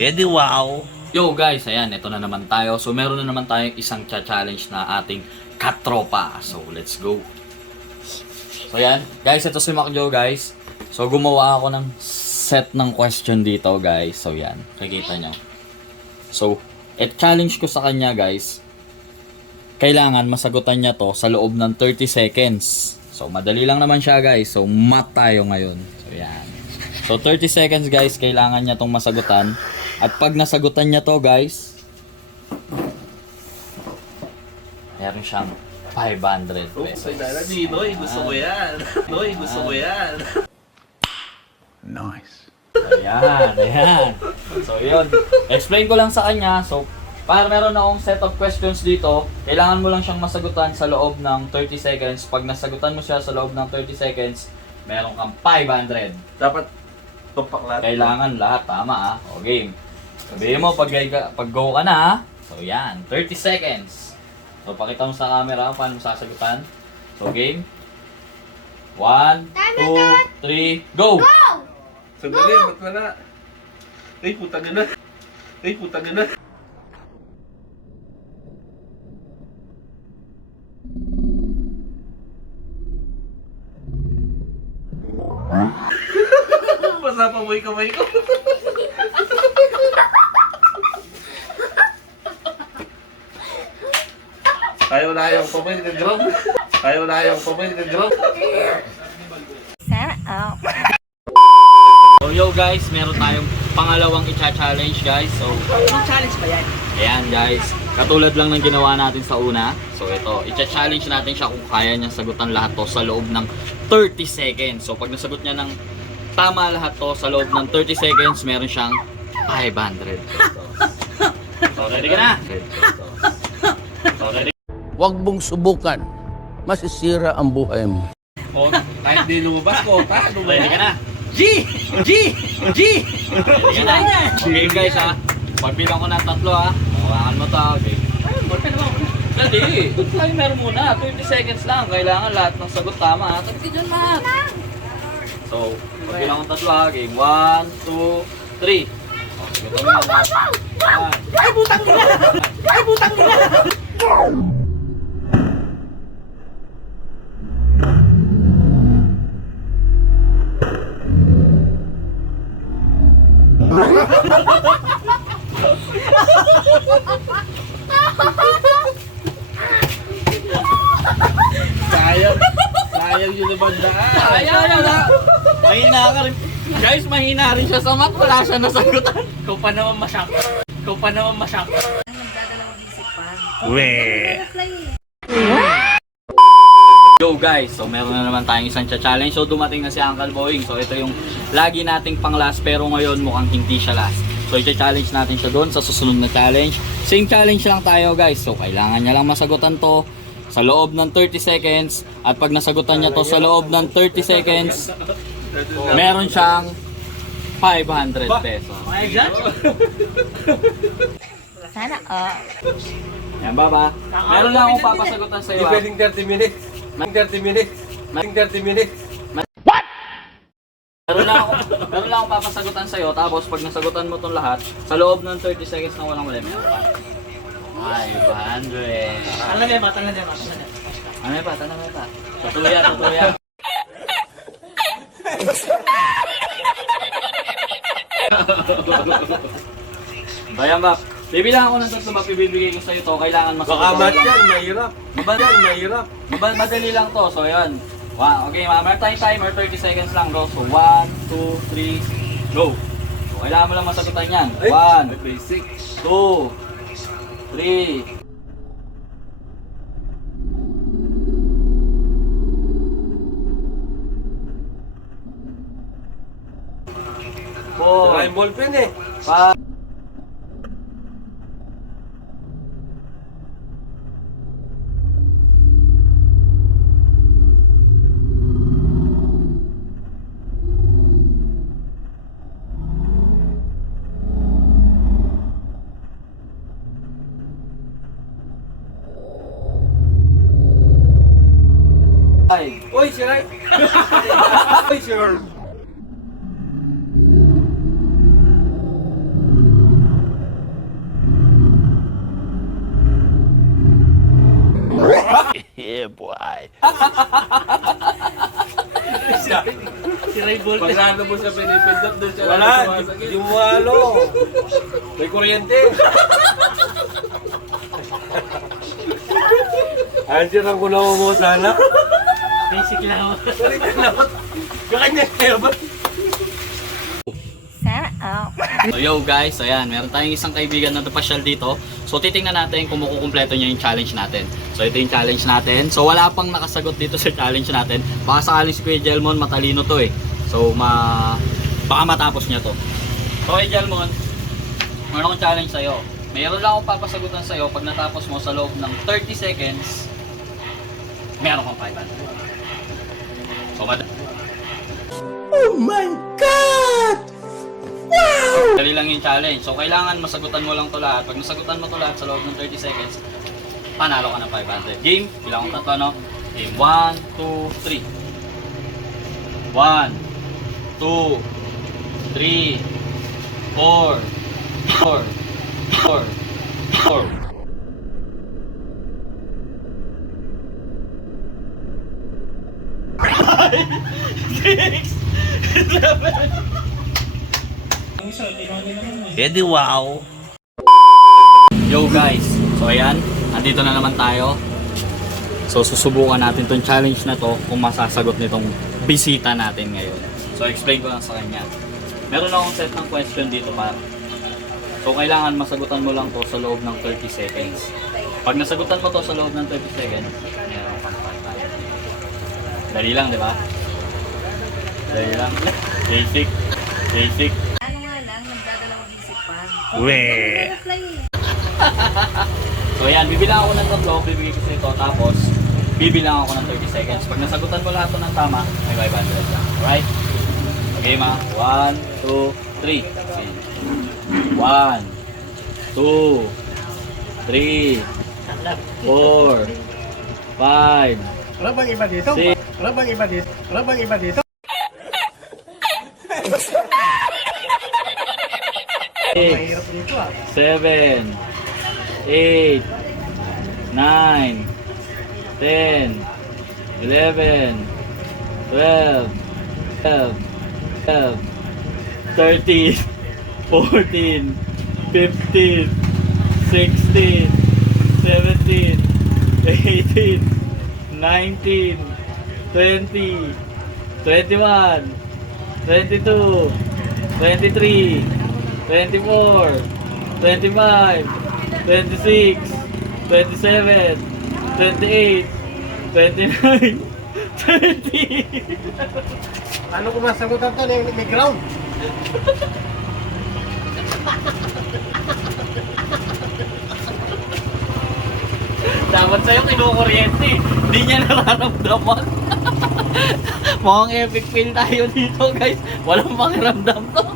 Edi wow! Yo guys, ayan, ito na naman tayo. So meron na naman tayong isang challenge na ating katropa. So let's go. So ayan, guys, ito si Macjo guys. So gumawa ako ng set ng question dito guys. So yan, nakikita nyo. So, challenge ko sa kanya guys. Kailangan masagutan niya to sa loob ng 30 seconds. So madali lang naman siya guys. So mat tayo ngayon. So yan. So 30 seconds guys, kailangan niya tong masagutan. At pag nasagutan niya to guys, meron siyang 500 pesos. Oops, ay Noy, gusto ko yan. Noy, gusto ko yan. Nice. Ayan. So yun, explain ko lang sa kanya. So para meron akong set of questions dito, kailangan mo lang siyang masagutan sa loob ng 30 seconds. Pag nasagutan mo siya sa loob ng 30 seconds, meron kang 500. Dapat tumpak lahat. Kailangan lahat, tama O game. Sabihin mo pag go ka na ha. So yan, 30 seconds. So pakita mo sa camera paano mo sasagutan. So game. 1, 2, 3, go! Sandali, ba't wala? Ay, putang ina. Ay, putang ina. Basa pa mo yung kamay ko. Ayaw na yung kamay ni Grog. Ayaw na yung kamay ni Grog. So yo guys, meron tayong pangalawang i-challenge guys. So, Anong challenge ba yan? ayan guys, katulad lang ng ginawa natin sa una. So ito, i-challenge natin siya kung kaya niya sagutan lahat to sa loob ng 30 seconds. So pag nasagot niya ng tama lahat to sa loob ng 30 seconds, meron siyang 500 pesos. So ready ka na? So ready? Huwag mong subukan. Masisira ang buhay mo. O, kahit di lumabas ko, ano ba Ready ka na? G! G! Ready ka na? Game guys ha. Pagbilang ko ng 3 ha. Hawakan mo to. Okay. Ayun, ballpen naman ako. Dali, good timer muna. 20 seconds lang. Kailangan lahat ng sagot tama ha. Tagti dyan lahat. So, pagbilang ko 3 ha. Game 1, 2, 3. Okay, sagutan mo yan ha. Ay, butang nila! Ay, butang nila! Sayang yun na bandaan. Ayaw na. Mahina ka rin. Guys, mahina rin siya sa math. Wala siya nasagutan. Ikaw pa naman masyak. Ikaw pa naman masyak. Yo guys, so meron na naman tayong isang challenge. So dumating na si Uncle Boying. So ito yung lagi nating pang last pero ngayon mukhang hindi siya last. So i-challenge natin siya doon sa susunod na challenge. Same challenge lang tayo guys. So kailangan niya lang masagutan to sa loob ng 30 seconds. At pag nasagutan niya to sa loob ng 30 seconds, meron siyang 500 pesos. Okay, dyan? Sana Yan baba. Meron lang akong papasagutan sa iyo. Pwedeng 30 minutes. 30 minutes. 30 minutes. Meron lang akong papasagutan sa iyo. Tapos pag nasagutan mo tong lahat, sa loob ng 30 seconds na walang limit. 500. Talan niya, talan niya. Ano pa? Tutuya. Bayan ba? Bibilang ako ng 3 ba bibigay ko sa iyo to. Kailangan masagot. Baka mat yan, mahirap. Mahirap. Madali lang to. So yan. Okay, meron tayong timer, 30 seconds lang. Go. So 1, 2, 3, go. So kailangan mo lang masagutan yan. 1, Basic. 2, 3. Saka yung ballpen eh. 5. Uy, sira. Uy, sir. Si Ray Voltes. Pag ano mo siya pinipindot doon siya. Wala, sumasakit. yung mga ano. May kuryente. Andiyan ang kunawa mo sana. Basic lang. Kakanya kaya ba? So yo guys, ayan, meron tayong isang kaibigan na napasyal dito. So titingnan natin kung makukumpleto niya yung challenge natin. So ito yung challenge natin. So wala pang nakasagot dito sa challenge natin. Baka sakaling si Kuya Jelmon, matalino to eh. So baka matapos niya to. So Kuya Jelmon, meron akong challenge sa'yo. Meron lang akong papasagutan sa'yo. Pag natapos mo sa loob ng 30 seconds, meron kang 500. So Oh my God! Wow! dali lang yung challenge. So kailangan masagutan mo lang to lahat. Pag nasagutan mo to lahat sa loob ng 30 seconds, panalo ka ng 500. Game, bilang kong tatlo, no? Game, 1, 2, 3. 1, 2, 3, 4, 4, 4, 4. Eddie, wow! Yo guys, so ayan, andito na naman tayo. So susubukan natin tong challenge na to kung masasagot nitong bisita natin ngayon. So explain ko lang sa kanya. Meron akong set ng question dito pa. So kailangan masagutan mo lang to sa loob ng 30 seconds. Pag nasagutan mo to sa loob ng 30 seconds, meron kang 500. Dali lang, di ba? Dali lang. Basic. Basic. Ano nga lang, nagdadalawang isip pa. Weh! So yan, bibilang ako ng tatlo, bibigay ko sa ito, tapos bibilang ako ng 30 seconds. Pag nasagutan mo lahat ng tama, may 500 lang. Alright? Okay ma? 1, 2, 3. 1, 2, 3, 4, 5, Wala bang iba dito? 6, Wala bang iba dito? Wala bang iba dito? 6, Mahirap dito ah. 7, 8, 9, 10, 11, 12, 12, 13, 14, 15, 16, 17, 18, 19, 20, 21, 22, 23, 24, 25, 26, 27, 28, 29, 30. Ano kung masagutan to ng may ground? Dapat sa'yo kinukuryente. Hindi niya nararamdaman. Mukhang epic fail tayo dito guys. Walang pakiramdam to.